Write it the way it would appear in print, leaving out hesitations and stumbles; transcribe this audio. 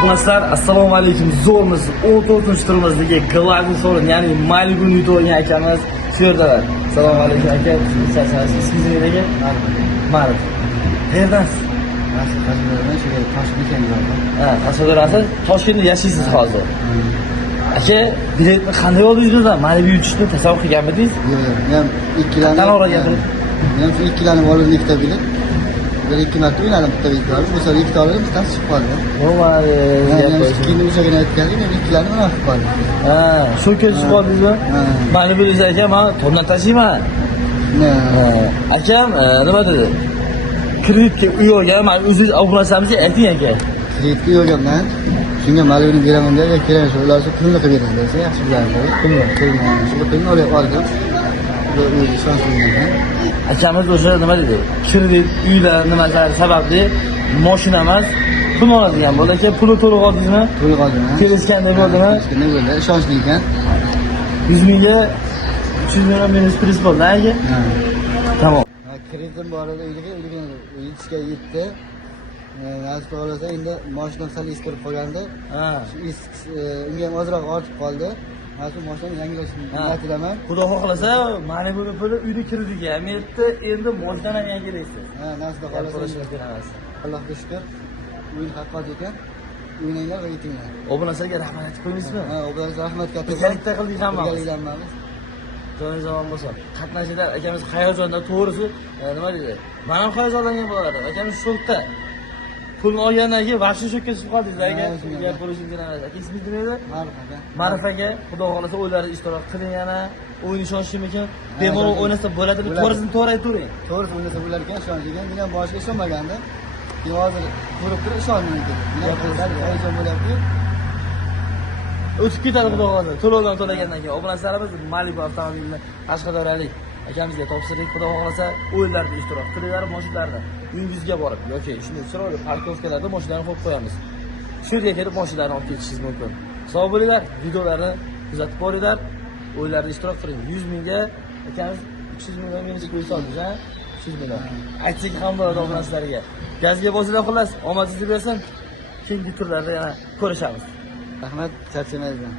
Arkadaşlar assalomu alaykum. Zo'rmiz 14-turimizdagi Glavni so'rin, ya'ni Malibu Nuto o'ynagan akamiz shu yerdalar. Assalomu alaykum aka. Ismingiz nima aka? Ma'ruf. Qayerdansiz? Toshkentdan. Toshkentda yashaysiz hozir. Aka, biletni qanday oldingiz? Malibu uchishni tasavvur qilganmidingiz? Yo'q, men ikkilanib. Qanaqa o'ragansiz? Men ikkilanib oldim ikkita bilet. Bir ikki marta o'ynadim bitta bilet olib, bu safar ikkita oldim, bittasi chiqib qoldi. Normal. Keyin o'shagina aytgandim, men ikkilanib mana chiqib qoldim. Ha, shu kez chiqib oldingizmi? Mani bilasiz aka, men tomdan tashiyman. Akam nima dedi? Kreditga uy olgan, men o'zingiz obunasamizga ayting aka. Kreditga uy olganman. Shunga malibini beraman deb, kerak shu ularga pulni qilib beraman desa, yaxshi bilardi. Pulni. Shu pulni olib oldim. Bu o'zi ishonchliman. Akamiz o'sha nima dedi? Kredit, uylar nimalar sababli mashina emas, pul oladigan bo'ldi aka. Pulni to'liq oldingizmi? To'liq oldim. Kelishganda bo'ldimi? Kelishganda bo'ldi. Ishonchli ekan. 100 mingga 300 million minus pris bo'ldi aka. Tamom. Kreditim bor edi, uyga yetishga yetdi. Nasib olsa endi mashina sal eskirib qolgandi. Shu unga ham ozroq ortib qoldi. Mana shu mashinani yangilashni niyat qilaman. Xudo xohlasa, mana bu puli uyni kirdiga ham yetdi. Endi mashinani ham yangilaysiz. Nasib qolsa. Allohga shukr. O'yin haqqot ekan. O'ynanglar va yetinglar. Obunalarga rahmat aytib qo'ymizmi? Obunalarga rahmat katta. Birgalikda qildik hammamiz. Joningiz omon bo'lsin. Qatnashchilar akamiz hayajonda, to'g'risi nima deydi? Men ham hayajonlangan bo'lardim. Akamiz shokda. Pulni olgandan keyin vaqti shokka tushib qoldingiz aka. Gap bo'lishingiz emas. Aka ismingiz nima edi? Ma'ruf aka. Xudo xohlasa o'yinlarda ishtirok qiling yana. O'yin ishonchimikin. Bemalol o'ynasa bo'ladimi? To'g'risini to'g'ri aytavering. To'g'risi o'ynasa bo'lar ekan, ishonchigan. Men ham boshiga ishonmagandim. Keyin hozir ko'rib turib ishondim. Men hayajon bo'lyapti. O'tib ketadi xudo xohlasa. To'lovdan to'lagandan keyin obunachilarimiz Malibu avtomobilini Qashqadaryolik akamizga topshirdik. Xudo xohlasa o'yinlarda ishtirok qilinglar, mashinalarda uyingizga borib yoki shunday chiroyli parkovkalarda mashinalarni qo'yib qo'yamiz. Shu yerga kelib mashinalarni olib ketishingiz mumkin. Sog' bo'linglar, videolarni kuzatib boringlar, o'yinlarda ishtirok qiling. 100 mingga akamiz 300 million minus qo'yib soldik, ha? 300 million. Aytsak ham bo'ladi obunachilarga. Gazga bosinglar xullas, omadingizni bersin. Keyingi turlarda yana ko'rishamiz. Rahmat, charchamayman.